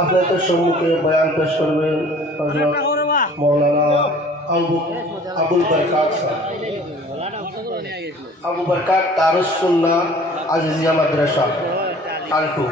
আপনাদের সম্মুখে বয়ান পেশ করবেন হযরত মাওলানা আবুল বরকাত সাহেব, আবু বরকাত দারুস সুন্নাহ আজিজিয়া মাদ্রাসা আলটু।